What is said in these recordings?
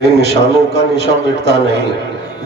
بے نشانوں کا نشان مٹتا نہیں،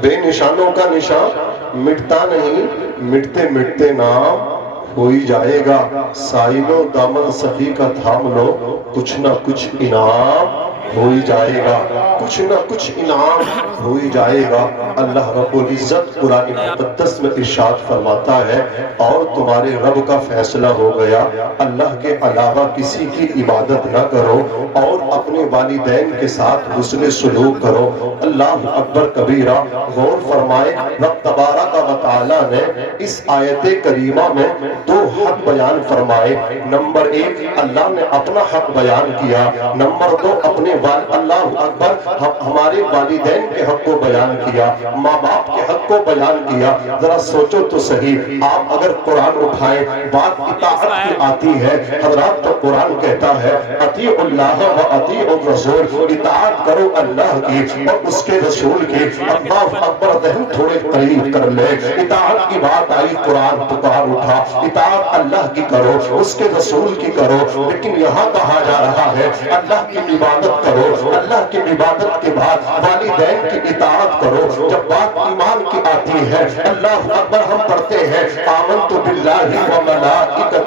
بے نشانوں کا نشان مٹتا نہیں، مٹتے مٹتے نام ہو ہی جائے گا۔ سائلو دامن سخی کا تھام لو، کچھ نہ کچھ انعام ہو ہی جائے گا، کچھ نہ کچھ انعام ہو ہی جائے گا۔ اللہ رب العزت قرآن مقدس میں ارشاد فرماتا ہے، اور تمہارے رب کا فیصلہ ہو گیا، اللہ کے علاوہ کسی کی عبادت نہ کرو اور اپنے والدین کے ساتھ حسن سلوک کرو۔ اللہ اکبر کبیرہ۔ غور فرمائے، رب تبارک و تعالی نے اس آیت کریمہ میں دو حق بیان فرمائے۔ نمبر ایک، اللہ نے اپنا حق بیان کیا۔ نمبر دو، اپنے اللہ اکبر ہمارے والدین کے حق کو بیان کیا، ماں باپ کے حق کو بیان کیا۔ ذرا سوچو تو صحیح، آپ اگر قرآن اٹھائیں، بات اطاعت کی آتی ہے، حضرات تو قرآن کہتا ہے اطیعوا اللہ و اطیعوا الرسول، اطاعت کرو اللہ کی اور اس کے رسول کی۔ اللہ اکبر، ذہن تھوڑے قریب کر لے، اطاعت کی بات آئی، قرآن پکار اٹھا، اطاعت اللہ کی کرو، اس کے رسول کی کرو، لیکن یہاں کہا جا رہا ہے اللہ کی عبادت کرو، اللہ کی عبادت کے بعد والدین کی اطاعت کرو۔ جب بات ایمان کی آتی ہے، اللہ اکبر، ہم پڑھتے ہیں آمنت باللہ و ملائکتہ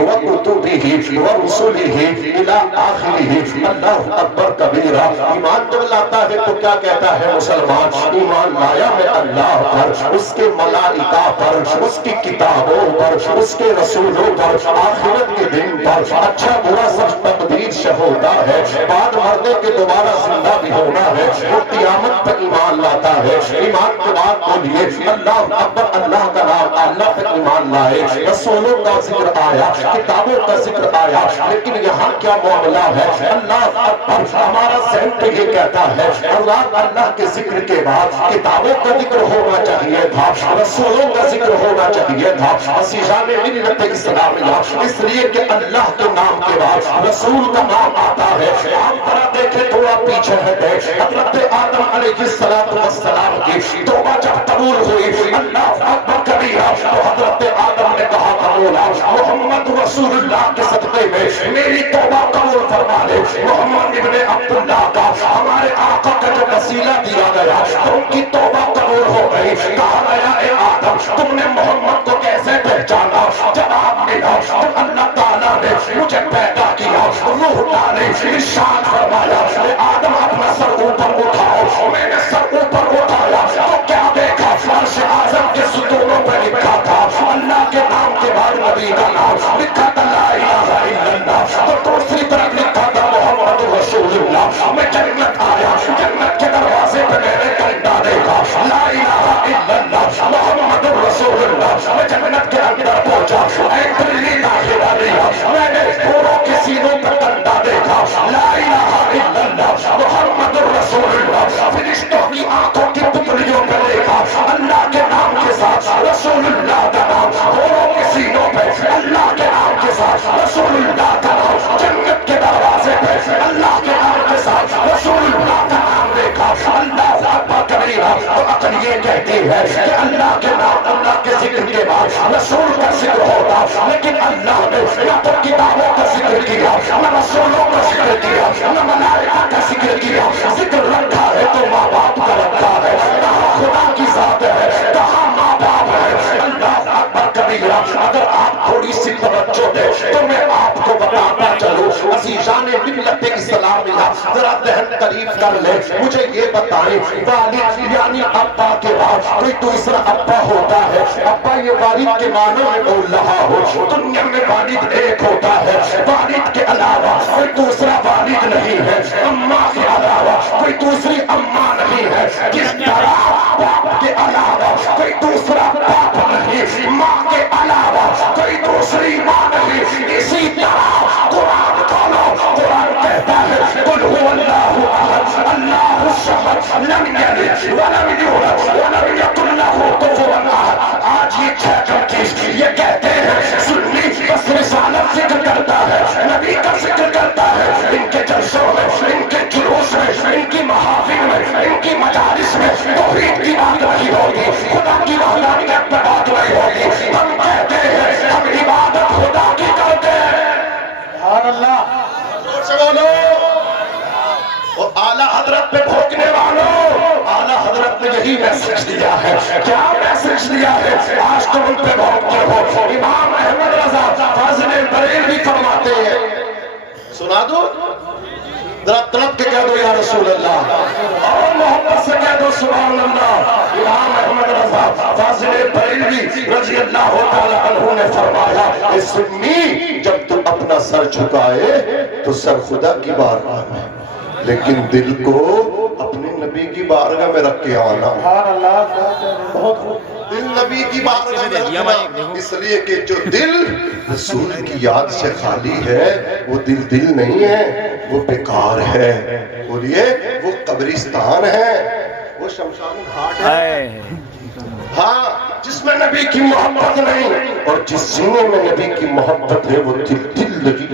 و کتبہ و رسلہ الی آخرہ۔ اللہ اکبر کبیرہ۔ ایمان جب لاتا ہے تو کیا کہتا ہے مسلمان؟ ایمان لایا ہے اللہ پر، اس کے ملائکہ پر، اس کی کتابوں پر، اس کے رسولوں پر، آخرت کے دن پر، اچھا برا سب تقدیر سے ہوتا ہے، بعد مرنے کے دوبارہ زندہ بھی ہونا ہے، وہ قیامت پر ایمان لاتا ہے۔ ایمان کے بعد بولیے اللہ اکبر، اللہ کا نام، اللہ پر ایمان لائے، رسولوں کا ذکر آیا، کتابوں کا ذکر آیا، لیکن یہاں کیا معاملہ ہے؟ اللہ اکبر، ہمارا ذہن تو یہ کہتا ہے اللہ کے ذکر کے بعد کتابوں کا ذکر ہونا چاہیے تھا، رسولوں کا ذکر ہونا چاہیے تھا۔ عزیزان ملت اسلامیہ، اس لیے کہ اللہ کے نام کے بعد رسول کا نام آتا ہے۔ آپ ذرا دیکھیں، تھوڑا پیچھے ہٹے، حضرت آدم علیہ السلام کی توبہ جب قبول ہوئی، اللہ اکبر کبیرہ، تو حضرت آدم نے کہا تھا مولا محمد رسول اللہ کے صدقے میں میری توبہ قبول فرما لے۔ محمد ابن عبداللہ کا، ہمارے آقا کا جو وسیلہ دیا گیا، ان کی توبہ قبول ہو گئی۔ کہا گیا اے آدم، تم نے محمد کو کیسے پہچانا؟ جواب ملا، جب اللہ تعالیٰ نے مجھے پیدا کیا، روح ڈالے، ارشاد فرمایا اے آدم اپنا سر اوپر اٹھاؤ۔ میں نے سر اوپر اٹھایا تو کیا دیکھا؟ فرش اعظم کے ستونوں پہ لکھا تھا اللہ کے نام کے بعد نبی کا نام، لکھا تھا لا الہ الا اللہ، تو دوسری طرف لکھا تھا محمد رسول اللہ۔ میں جنت آیا، جنت کے دروازے پہ میں نے ڈنڈا دیکھا، لا الہ الا اللہ محمد رسول اللہ۔ میں جنت کے اندر پہنچا، اے دلی داخل آ گیا، میں نے پوروں کے سینوں پہ ڈنڈا دیکھا، لا الہ الا اللہ محمد رسول اللہ۔ فرشتوں کی آنکھوں کی پتلیوں پہ دیکھا، اللہ کے نام کے ساتھ رسول اللہ کا نام، پوروں کے سینوں پہ اللہ کے نام کے ساتھ رسول اللہ کا نام، جنت کے دروازے پہ اللہ کے نام کے ساتھ رسول اللہ کا نام دیکھا۔ اللہ اکبر کبیرہ۔ تو عقل یہ کہتی ہے کہ اللہ کے نام، اللہ کے ذکر کے بعد رسول کا ذکر ہوتا، لیکن اللہ نے نہ تو کتابوں کا ذکر کیا، نہ رسولوں کا ذکر کیا، نہ ملائکہ کا ذکر کیا۔ ذکر رکھا ہے تو ماں باپ کا رکھا ہے، کہاں خدا کی ذات ہے، کہاں ماں باپ ہے۔ اللہ اکبر کبیرہ۔ اگر آپ تھوڑی سی توجہ دیں تو میں آپ کو بتاتا چلوں، عزیزان ملت اسلامیہ، ذرا ذہن قریب کر لے، مجھے یہ بتائیں والد یعنی ابا کے بعد کوئی دوسرا ابا ہوتا ہے؟ ابا یہ والد کے معنی میں بول رہا ہو، دنیا میں والد ایک ہوتا ہے، والد کے علاوہ کوئی دوسرا والد نہیں ہے، اماں کے علاوہ کوئی دوسری اماں نہیں ہے، جس طرح باپ کے علاوہ کوئی دوسرا باپ نہیں، ماں کے علاوہ کوئی دوسری ماں نہیں، اسی طرح قرآن کھولو، قرآن کہتا ہے قل هو اللہ احد اللہ الصمد لم یلد ولم یولد ولم یکن له کفوا احد۔ آج یہ چھ یہ کہتے ہیں سنی بس رسالت ذکر کرتا ہے، نبی کا ذکر کرتا ہے، ان کے جلسوں میں، ان کے جلوس میں، ان کی محافل میں، ان کی مجالس میں توحید کی بات نہیں ہوگی، خدا کی وحدانیت پہ بات نہیں ہوگی۔ ہم کہتے ہیں ہم عبادت خدا کی کرتے ہیں۔ سبحان اللہ، بولو، اور اعلیٰ حضرت پہ بھوکنے یہی میسج دیا ہے. کیا میسج دیا ہے؟ آج تم ان پہ بھونکتے ہو. امام احمد رضا فاضل بریلوی فرماتے ہیں, سنا دو ذرا تڑپ کے کہہ دو یا رسول اللہ, اور محبت سے کہہ دو سبحان اللہ. امام احمد رضا فاضل بریلوی رضی اللہ تعالی عنہ نے فرمایا, اے سنی, جب تم اپنا سر جھکائے تو سر خدا کی بارگاہ میں, لیکن دل کو اپنے نبی کی بارگاہ میں رکھ کے آنا. دل نبی کی بارگاہ میں رکھنا, اس لیے کہ جو دل رسول کی یاد سے خالی ہے وہ دل نہیں ہے, وہ بیکار ہے. بولیے, وہ قبرستان ہے, وہ شمشان گھاٹ ہے. ہاں, جس میں نبی کی محبت نہیں, اور جس سینے میں نبی کی محبت ہے وہ دل لگی,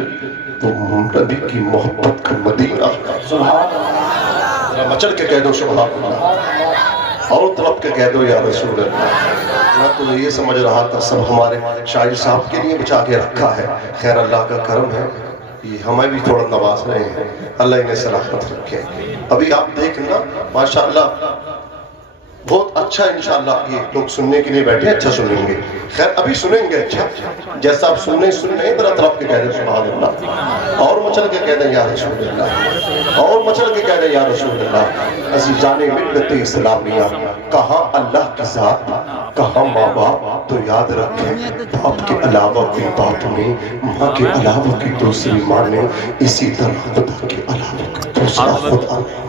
وہ نبی کی محبت کا مدینہ. سبحان اللہ, مچل کے کہہ دو سبحان اللہ, اور طلب کے کہہ دو یا رسول اللہ. میں تو یہ سمجھ رہا تھا سب ہمارے شاعر صاحب کے لیے بچا کے رکھا ہے. خیر, اللہ کا کرم ہے, یہ ہمیں بھی تھوڑا نواز رہے ہیں, اللہ انہیں صلاحت رکھے. ابھی آپ دیکھنا ماشاءاللہ بہت اچھا, انشاءاللہ یہ لوگ سننے کے لیے بیٹھے, اچھا سنیں گے. خیر, ابھی سنیں گے اچھا, جیسا آپ سن رہے ذرا طرف کے کہہ دیں سبحان اللہ, اور مچل کے کہہ دیں یا رسول اللہ, اور مچل کے کہہ دیں یا رسول اللہ. عزیزان ملت اسلامیہ, کہاں اللہ کی ذات, کہاں ماں باپ, تو یاد رکھیں باپ کے علاوہ کوئی باپ نہیں, ماں کے علاوہ کی دوسری ماں نہیں, اسی طرح خدا کے علاوہ کوئی دوسرا خدا نہیں.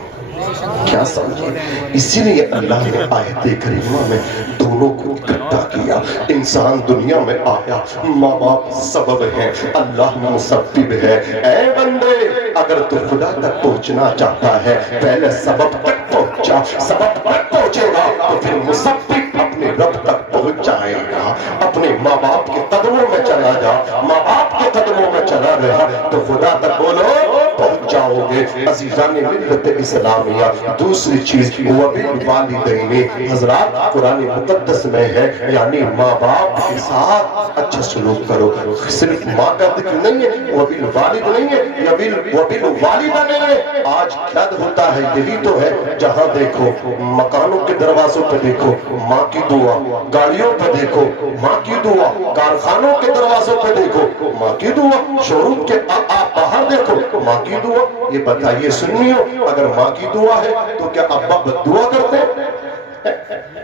کیا سمجھے؟ اسی لیے اللہ نے آیت کریمہ میں دونوں کو اکٹھا کیا. انسان دنیا میں آیا, ماں باپ سبب ہے, اللہ مسبب ہے. اے بندے, اگر تو خدا تک پہنچنا چاہتا ہے پہلے سبب تک پہنچا, سبب تک پہنچے گا تو پھر مسبب اپنے رب تک پہنچ جائے گا. اپنے ماں باپ کے قدموں میں چلا جا, ماں باپ کے قدموں میں چلا رہا تو خدا تک بولو پہنچ جاؤ گے. عزیزان ملت اسلامیہ, دوسری چیز وبالوالدین, حضرات قرآن مقدس میں ہے, یعنی ماں باپ کے ساتھ اچھا سلوک کرو. صرف ماں کا ذکر نہیں ہے, وبالوالد نہیں ہے, وبالوالدہ نہیں ہے. آج کیا ہوتا ہے, یہی تو ہے, جہاں دیکھو مکانوں کے دروازوں پہ دیکھو ماں کی دعا, گاڑیوں پہ دیکھو ماں کی دعا, کارخانوں کے دروازوں پہ دیکھو ماں کی دعا, شو روم کے آپ باہر دیکھو ماں کی دعا. یہ بتائیے سنیو, اگر ماں کی دعا ہے تو کیا ابا بد دعا کرتے ہیں؟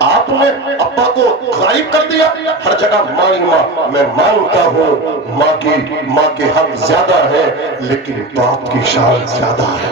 آپ نے ابا کو غائب کر دیا, ہر جگہ ماں. میں مانتا ہوں ماں کے حق زیادہ ہے, لیکن باپ کی شان زیادہ ہے.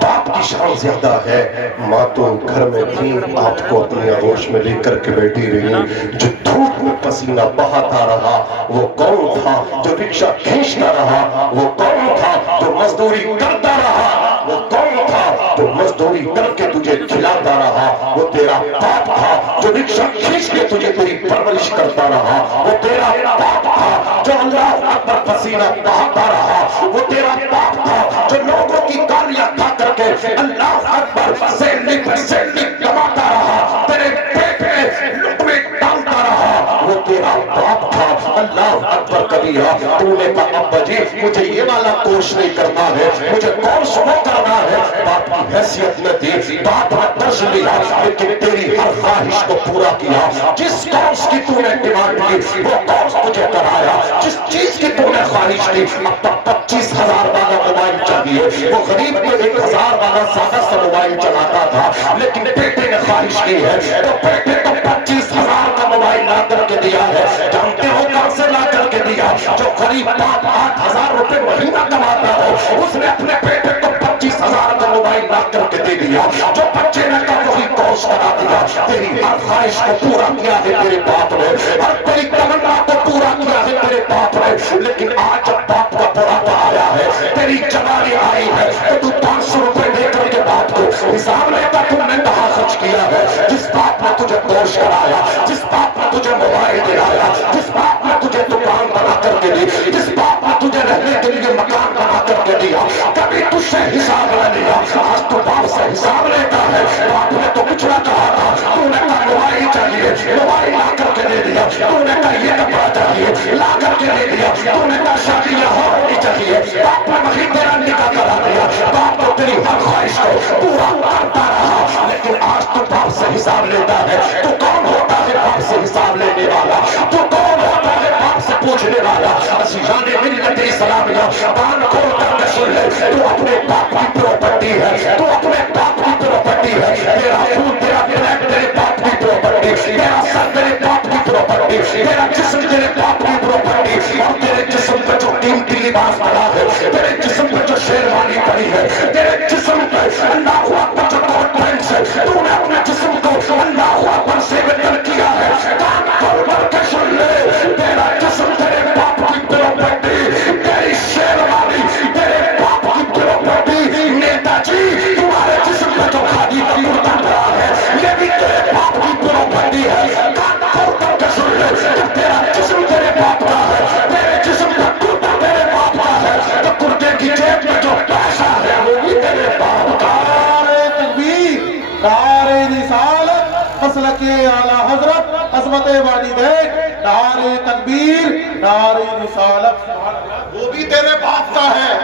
باپ کی شان زیادہ ہے. ماں تو گھر میں تھی, آپ کو اپنی آغوش میں لے کر کے بیٹھی رہی. جو دھوپ میں پسینہ بہاتا رہا وہ کون تھا؟ جو رکشہ کھینچتا رہا وہ کون تھا؟ جو مزدوری کرتا رہا وہ کون تھا؟ جو مزدوری کر کے تجھے کھلاتا رہا وہ تیرا باپ تھا. جو رکشہ کھینچ کے تجھے تیری پرورش کرتا رہا وہ تیرا باپ تھا. جو اللہ اکبر پسینہ بہاتا رہا وہ تیرا باپ تھا. جو لوگوں کی گالیاں کھا کر کے اللہ اکبر سیلی پر سیلی کماتا رہا, تیرے پیٹ میں لقمے ڈالتا رہا, وہ تیرا باپ تھا. اللہ اکبر کبیرہ. تو نے کہا ابا جی مجھے یہ والا کوش نہیں کرنا ہے, مجھے کوش وہ کرنا ہے. باپ کی حیثیت میں تھی, باپ نے درج لیا, لیکن تیری ہر خواہش کو پورا کیا. جس کورس کی تو نے ڈیمانڈ کی وہ کورس تجھے کرایا. جس چیز کی تو نے خواہش کی, اب تک 25,000 والا موبائل چاہیے, وہ غریب کو 1,000 والا سادہ سا موبائل چلاتا تھا, لیکن بیٹے نے خواہش کی ہے تو بیٹے کو 25,000 کا موبائل لا کر کے دیا ہے. جانتے ہو کہاں سے لا کر کے دیا؟ جو قریب 8,000 روپے مہینہ کماتا ہو اس نے اپنے بیٹے کو 25,000 کا موبائل لا کر کے دے دیا. جو بچے نے کہا وہی کورس کرا دیا. تیری ہر خواہش کو پورا کیا ہے تیرے باپ نے, ہر تیری تمنا کو پورا کیا ہے تیرے باپ نے. لیکن آج جب باپ کا بڑھاپا آیا ہے, تیری جوانی آئی ہے, تو تو 500 روپے لے کر کے باپ کو حساب لیتا تم نے کہاں خرچ کیا ہے. جس باپ نے تجھے کوش کرایا, جس باپ نے تجھے موبائل دلایا, جس باپ نے تجھے دکان بنا کر کے دی, جس باپ نے تجھے رہنے کے لیے مکان بنا کر کے دیا, کبھی تجھ سے حساب نہ لیا. آج تو باپ سے حساب لیتا ہے. باپ نے تو پچھڑا کہا تھا, تو نے کہا موبائل چاہیے, موبائل لا کر کے دے دیا. تو نے کہا یہ کپڑا چاہیے, لا کر کے دے دیا. تو نے کہا شادی یہاں ہونی چاہیے, باپ نے وہی تیرا نکاح کرا دیا. باپ تو تیری ہر خواہش کو پورا کرتا رہا, لیکن آج تو باپ سے حساب لیتا ہے، تو کون ہوتا ہے باپ سے حساب لینے والا؟ تو کون ہوتا ہے باپ سے پوچھنے والا؟ عزیزان ملت اسلامیہ کان کھول کر کے سن لے، تو اپنے باپ کی پراپرٹی ہے، تو اپنے باپ کی پراپرٹی ہے، تیرا خون تیرا بلیڈ تیرے باپ کی پراپرٹی، تیرا سر تیرے باپ کی پراپرٹی، تیرا جسم تیرے باپ کی پراپرٹی، اور تیرے جسم پہ جو قیمتی لباس پڑا ہے، تیرے جسم پہ جو شیروانی پڑی ہے، تیرے جسم پہ اللہ اکبر جو کوٹ پینٹس ہے، تو نے اپنے جسم کو اللہ اکبر سے بدل کیا ہے۔ کان کھول کر کے سن لے، تیرا جسم تیرے باپ کی پراپرٹی، تیری شیروانی تیرے باپ کی پراپرٹی، نیتا جی تمہارے جسم پہ جو کھادی کا کرتا پڑا ہے یہ بھی تیرے باپ کی پراپرٹی ہے۔ کان کھول کر کے سن لے، جب تیرا جسم تیرے باپ کا ہے، تیرے جسم کا کرتا تیرے باپ کا ہے، تو کرتے کی جیب میں جو پیسہ ہے وہ بھی تیرے باپ کا۔ نعرہ تکبیر، نعرہ رسالت، مسلک اعلی حضرت عظمت والی دیکھ، نعرہ تکبیر، نعرہ رسالت، وہ بھی تیرے باپ کا ہے۔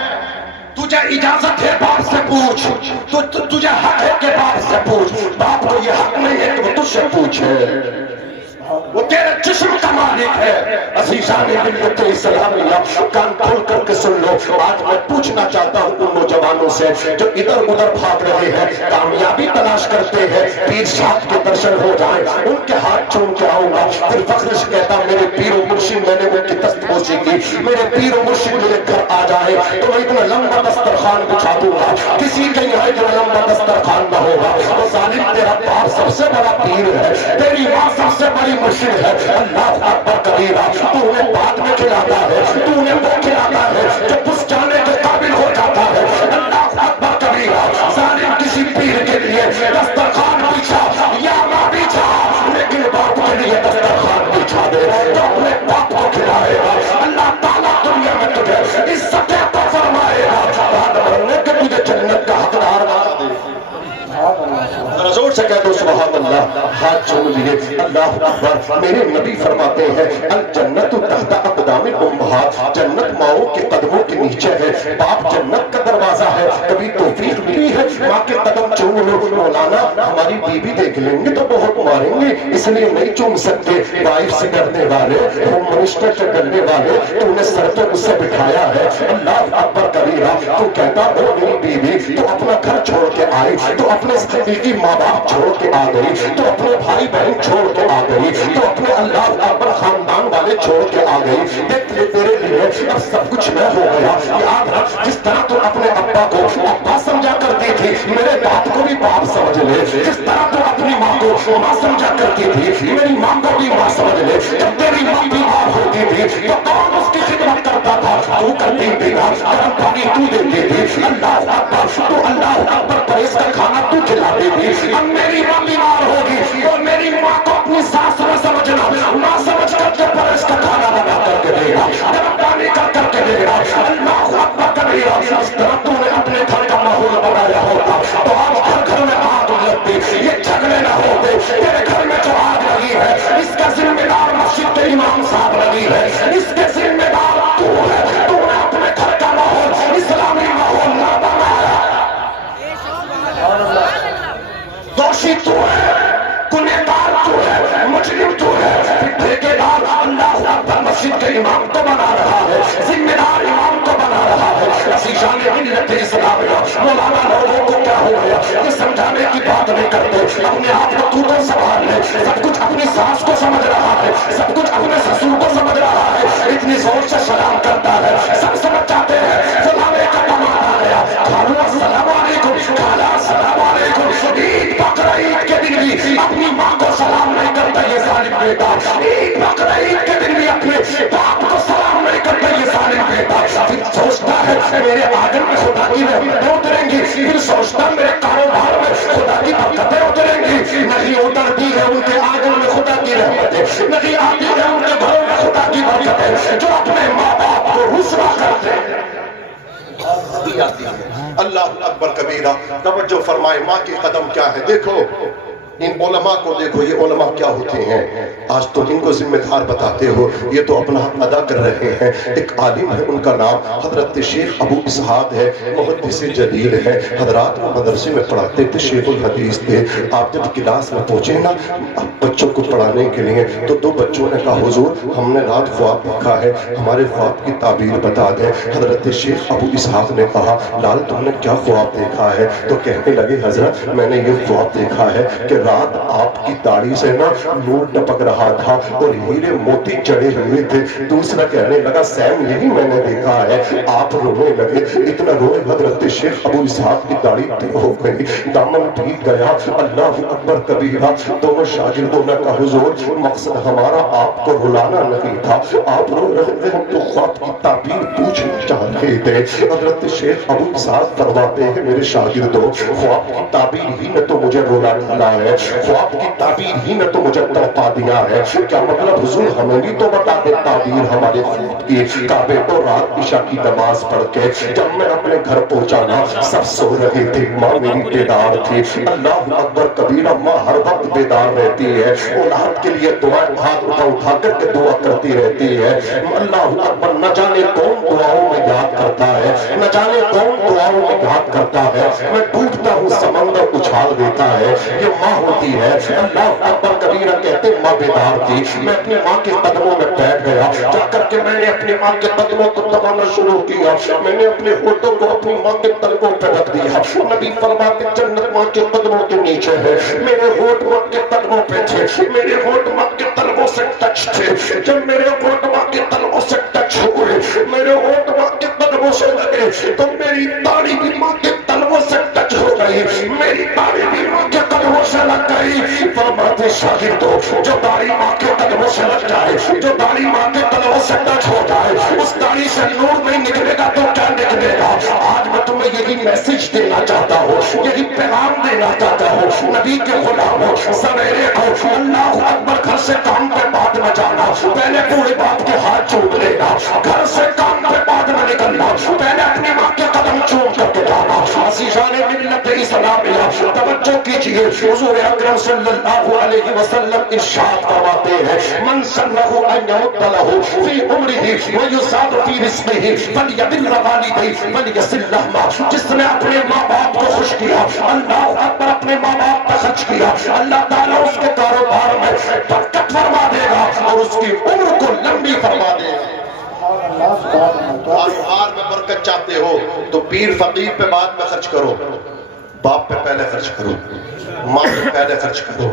تجھے اجازت ہے باپ سے پوچھ، تجھے حق ہے کہ باپ سے پوچھ، باپ کو یہ حق نہیں ہے کہ وہ تجھ سے پوچھے، وہ تیرے جسم کا مالک ہے۔ عزیزان ملت اسلامیہ کان کھول کر کے سن لو، آج میں پوچھنا چاہتا ہوں ان نوجوانوں سے جو ادھر ادھر بھاگ رہے ہیں، کامیابی تلاش کرتے ہیں، پیر صاحب کے درشن ہو جائیں، ان کے ہاتھ چوم کے آؤں گا، پھر فخر سے کہتا میرے پیر و مرشد میں نے ان کی دستبوسی کی، میرے پیر و مرشد میرے گھر آ جائے تو میں اتنا لمبا دسترخوان بچھا دوں گا، کسی کے یہاں اتنا لمبا دسترخوان نہ ہوگا۔ وہ ظالم تیرا باپ سب سے بڑا پیر ہے، تیری ماں سب سے بڑی مرشد ہے۔ اللہ اکبر کبیرہ، تو انہیں بعد میں کھلاتا ہے، تو انہیں وہ کھلاتا ہے جب اس جانے کے قابل ہو جاتا ہے۔ اللہ اکبر کبیرہ، ظالم کسی پیر کے لیے دسترخوان بچھا یا نہ بچھا، لیکن باپ کے لیے دسترخوان بچھا دے تو اپنے باپ کو کھلائے گا۔ اللہ تعالیٰ دنیا میں تجھے عزت عطا فرمائے گا، بعد بھرنے کے تجھے جنت کا حقدار بنا دے۔ ذرا زور سے کہہ دو سبحان اللہ، ہاتھ چھوڑ لیے۔ اللہ اکبر، میرے نبی فرماتے ہیں الجنت تحت اقدام الامہات، جنت ماؤں کے قدموں کے نیچے ہے۔ باپ جنت کا دروازہ ہے، کبھی توفیق ملی ہے ماں کے قدم چوم لو، مولانا ہماری بیوی دیکھ لیں گے تو بہت ماریں گے اس لیے نہیں چوم سکتے، وائف سے ڈرنے والے، ہوم منسٹر سے ڈرنے والے، تو نے سر پہ اس سے بٹھایا ہے۔ اللہ اکبر کبیرہ، تو کہتا ہو میری بیوی تو اپنا گھر چھوڑ کے آئی، تو اپنے زندگی ماں باپ چھوڑ کے آ گئی، تو اپنے بھائی بہن چھوڑ کے آ گئی، تو اپنے اللہ اکبر خاندان والے چھوڑ کے آ گئی۔ دیکھ لے تیرے لیے اب سب کچھ میں ہو گیا۔ یاد رکھ جس طرح تو اپنے ابا کو ابا سمجھا کرتی تھی، میرے باپ کو بھی باپ سمجھ لے۔ جس طرح تو اپنی ماں کو ماں سمجھا کرتی تھی، میری ماں کو بھی ماں سمجھ لے۔ جب تیری ماں بیمار ہوتی تھی تو کون اس کی خدمت کرتا تھا؟ تو کرتی تھی، گرم پانی تو دیتی تھی۔ اللہ اکبر، تو اللہ اکبر پرہیز کا کھانا تو کھلاتی تھی۔ اب میری ماں بیمار ہوگی اور میری ماں کو اپنی ساس نہ سمجھنا، ماں سمجھ کر کے پرہیز کا کھانا بنا کر کے دے گا، گرم پانی کر کے دے گا۔ اللہ اکبر کبیرہ، اس طرح تو نے اپنے گھر کا ماحول بنایا ہوتا تو آج ہر گھر میں آگ لگتی، یہ جھگڑے نہ ہوتے۔ تیرے گھر میں جو آگ لگی ہے اس کا ذمہ دار مسجد کے امام صاحب لگی ہے، اس کے ذمہ دار تو ہے۔ تو نے اپنے گھر کا ماحول اسلامی ماحول نہ بنایا، دوشی تو ہے، گنہگار تو ہے، مجرم تو ہے، ٹھیکیدار اللہ اکبر مسجد کے امام کو بنا رہا ہے، ذمہ دار امام کو بنا رہا ہے۔ عزیزان ملت اسلامیہ، مولانا لوگوں کو کیا ہو گیا یہ سمجھانے کی بات نہیں کرتے، اپنے آپ کو تو سنبھال لے، سب کچھ اپنی ساس کو سمجھ رہا ہے، سب کچھ اپنے سسر کو سمجھ رہا ہے، اتنی زور سے سلام کرتا ہے، سب سمجھ جاتے ہیں فلانے کا داماد آ گیا، خالو السلام علیکم، خالہ السلام علیکم۔ عید بقرہ عید کے دن بھی اپنی ماں کو سلام نہیں کرتا یہ ظالم بیٹا، عید بقرہ عید کے دن بھی اپنے باپ کو سلام نہیں کرتا یہ ظالم بیٹا۔ پھر سوچتا ہے میرے آنگن میں خدا کی رحمتیں اتریں گی، پھر سوچتا ہے میرے کاروبار میں خدا کی برکتیں اتریں گی، نہیں اترتی ہے ان کے آنگن میں خدا کی رحمتیں، نہیں آتی ہے ان کے گھروں میں خدا کی برکتیں، جو اپنے ماں باپ کو رسوا کرتے ہیں۔ اللہ اکبر کبیرہ، توجہ فرمائے، ماں کی قدم کیا ہے؟ دیکھو ان علماء کو دیکھو، یہ علماء کیا ہوتے ہیں، آج تم ان کو ذمہ دار بتاتے ہو، یہ تو اپنا حق ادا کر رہے ہیں۔ ایک عالم ہے، ان کا نام حضرت شیخ ابو اسحاق ہے، محدث جلیل ہے، حضرات وہ مدرسے میں پڑھاتے تھے، شیخ الحدیث تھے۔ آپ جب کلاس میں پہنچے نا بچوں کو پڑھانے کے لیے، تو دو بچوں نے کہا حضور ہم نے رات خواب دیکھا ہے، ہمارے خواب کی تعبیر بتا دیں۔ حضرت شیخ ابو اسحاق نے کہا لال تم نے کیا خواب دیکھا ہے؟ تو کہنے لگے حضرت میں نے یہ خواب دیکھا ہے کہ رات آپ کی داڑھی سے نا نور ٹپک رہا تھا اور ہیرے موتی چڑھے ہوئے تھے۔ دوسرا کہنے لگا سیم یہی میں نے دیکھا ہے۔ آپ رونے لگے، اتنا روئے حضرت شیخ ابو اسحاق کی داڑھی طے ہو گئی، دامن ٹھیک گیا۔ اللہ اکبر کبیرہ۔ دونوں شاگردوں نے کہا حضور مقصد ہمارا آپ کو رلانا نہیں تھا، آپ رو رہے ہیں تو خواب کی تعبیر پوچھنا چاہ رہے تھے۔ حضرت شیخ ابو اسحاق فرماتے ہیں میرے شاگردوں خواب کی تعبیر ہی نے تو مجھے رولا ڈالا ہے، خواب کی تعبیر ہی نے تو مجھے تڑپا دیا ہے۔ کیا مطلب حضور ہمیں بھی تو بتا دے تعبیر ہمارے خواب کی۔ کعبے کو رات عشاء کی نماز پڑھ کے جب میں اپنے گھر پہنچا نا سب سو رہے تھے، ماں میری بیدار تھی۔ اللہ اکبر کبیرہ، ماں ہر وقت بیدار رہتی ہے، اولاد کے لیے دعائیں ہاتھ اٹھا کر کے دعا کرتی رہتی ہے۔ اللہ اکبر، نہ جانے کون دعاؤں میں یاد کرتا ہے، نہ جانے کون دعاؤں میں یاد کرتا ہے۔ میں ڈوبتا ہوں سمندر اچھال دیتا ہے، یہ ماں ہوتی ہے۔ اللہ اکبر کبیرہ کہتے ماں بیدار تھی، میں اپنی ماں کے قدموں میں بیٹھ گیا، جا کر کے میں نے اپنی ماں کے قدموں کو دبانا شروع کیا، میں نے اپنے ہونٹوں کو اپنی ماں کے تلووں پہ رکھ دیا۔ نبی فرماتے جنت ماں کے قدموں کے نیچے ہے، میرے ہونٹ ماں کے قدموں پہ تھے، میرے ہونٹ ماں کے تلووں سے ٹچ تھے۔ جب میرے ہونٹ ماں کے تلووں سے ٹچ ہوئے، میرے ہونٹ ماں کے قدموں سے لگے، تو میری داڑھی بھی ماں کے تلووں سے ٹچ ہو گئی، میری داڑھی بھی ماں کے قدموں سے لگ گئی۔ فرماتے شاگردوں جو داڑھی ماں کے قدموں سے لگ جائے، جو داڑھی ماں کے تلووں سے ٹچ ہو جائے، اس داڑھی سے نور نہیں نکلے گا تو کیا نکلے گا؟ آج میں تمہیں یہی میسج دینا چاہتا ہوں، یہی پیغام دینا چاہتا ہوں، نبی کے غلاموں سویرے کو اللہ اکبر گھر سے کام پہ بعد میں جانا، پہلے بوڑھے باپ کے ہاتھ چوم لینا، گھر سے کام پہ بعد میں نکلنا، پہلے اپنی ماں کے قدم چوم کر کے جانا۔ عزیزان ملت اسلامیہ توجہ کیجئے، حضور اکرم صلی اللہ علیہ وسلم ارشاد فرماتے ہیں من سنہ ان یمد لہ فی عمرہ ویزاد فی رزقہ فلیبر والدیہ ولیصل لہما۔ جس نے اپنے ماں باپ کو خوش کیا، اللہ اکبر اپنے ماں باپ پہ خرچ کیا، اللہ تعالیٰ اس کے کاروبار میں برکت فرما دے گا اور اس کی عمر کو لمبی فرما دے گا۔ کاروبار میں برکت چاہتے ہو تو پیر فقیر پہ بعد میں خرچ کرو، باپ پہ پہلے خرچ کرو، ماں پہ پہلے خرچ کرو۔